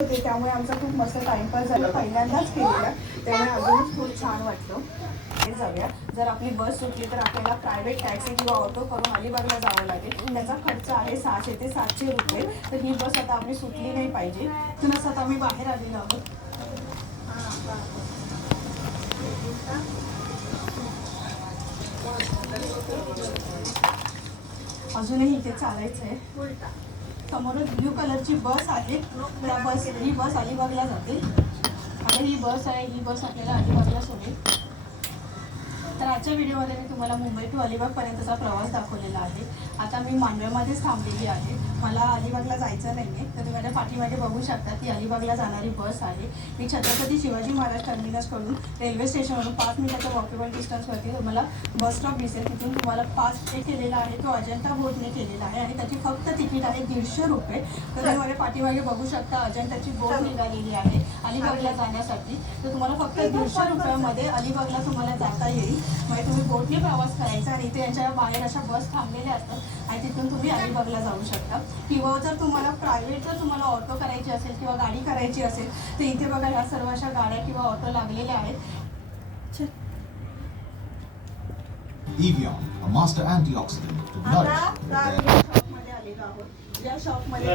त्यामुळे आमचा खूप मस्त टाइमपास झाला. पहिल्यांदाच केलेला, त्यामुळे अजूनच खूप छान वाटतं. जाऊया. जर आपली बस सुटली तर आपल्याला प्रायव्हेट टॅक्सी किंवा ऑटो करून अलिबागला जावं लागेल. त्याचा खर्च आहे 600 ते 700 रुपये. तर ही बस आता आपली सुटली नाही पाहिजे. तिथूनच आता आम्ही बाहेर आलेलो आहोत. अजूनही इथे चालायचं आहे. समोरच ब्ल्यू कलरची बस आहे. त्या ही बस अलिबागला जाते. आता ही बस आहे, ही बस आपल्याला अलिबागला सोडेल. तर आजच्या व्हिडिओमध्ये मी तुम्हाला मुंबई टू अलिबागपर्यंतचा प्रवास दाखवलेला आहे. आता मी मांडव्यामध्येच थांबलेली आहे. मला अलिबागला जायचं नाही आहे. तर तुम्ही माझ्या पाठीमागे बघू शकता ती अलिबागला जाणारी बस आहे. मी छत्रपती शिवाजी महाराज टर्मिनसकडून रेल्वे स्टेशनवरून 5 मिनिटाच्या वॉकेबल डिस्टन्सवरती तुम्हाला बस स्टॉप दिसेल. तिथून तुम्हाला पास पे केलेला आहे तो अजंता बोटने केलेला आहे आणि त्याची फक्त तिकीट आहे 150 रुपये. तर तुम्ही माझ्या पाठीमागे बघू शकता अजंताची बोट निघालेली आहे अलिबागला जाण्यासाठी. तर तुम्हाला फक्त 150 रुपयामध्ये अलिबागला तुम्हाला जाता येईल. म्हणजे तुम्ही बोटने प्रवास करायचा आणि इथे यांच्या बाहेर अशा बस थांबलेल्या असतात आणि तिथून तुम्ही अलिबागला जाऊ शकता. किंवा जर तुम्हाला प्रायव्हेट जर तुम्हाला ऑटो करायची असेल किंवा गाडी करायची असेल तर इथे बघा ह्या सर्व अशा गाड्या किंवा ऑटो लागलेल्या आहेत. Evian, a master antioxidant to nourish your शॉपमध्ये आलेलो आहोत. ज्या शॉपमध्ये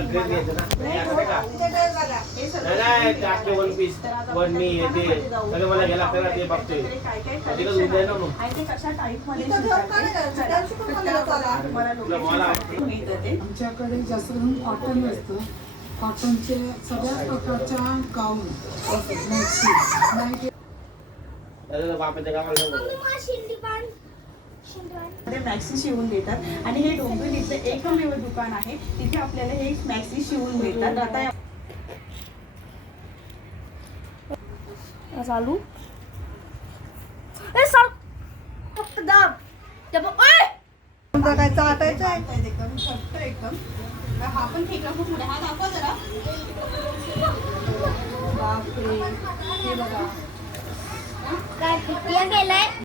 कशा टाईपमध्ये आमच्याकडे जास्त करून कॉटन असतं. कॉटनचे सगळ्या प्रकारच्या गाऊन मॅक्सी शिवून देतात आणि हे डोंबिवली इथलं एकमेव दुकान आहे. तिथे आपल्याला हे मॅक्सी शिवून मिळतात. आता चालू काय चाटायचं आहे एकदम घट्ट एकदम. हा पण खेकडा खूप मोठा. हा दाखवा जरा. बापरे, हे बघा काय गेलाय.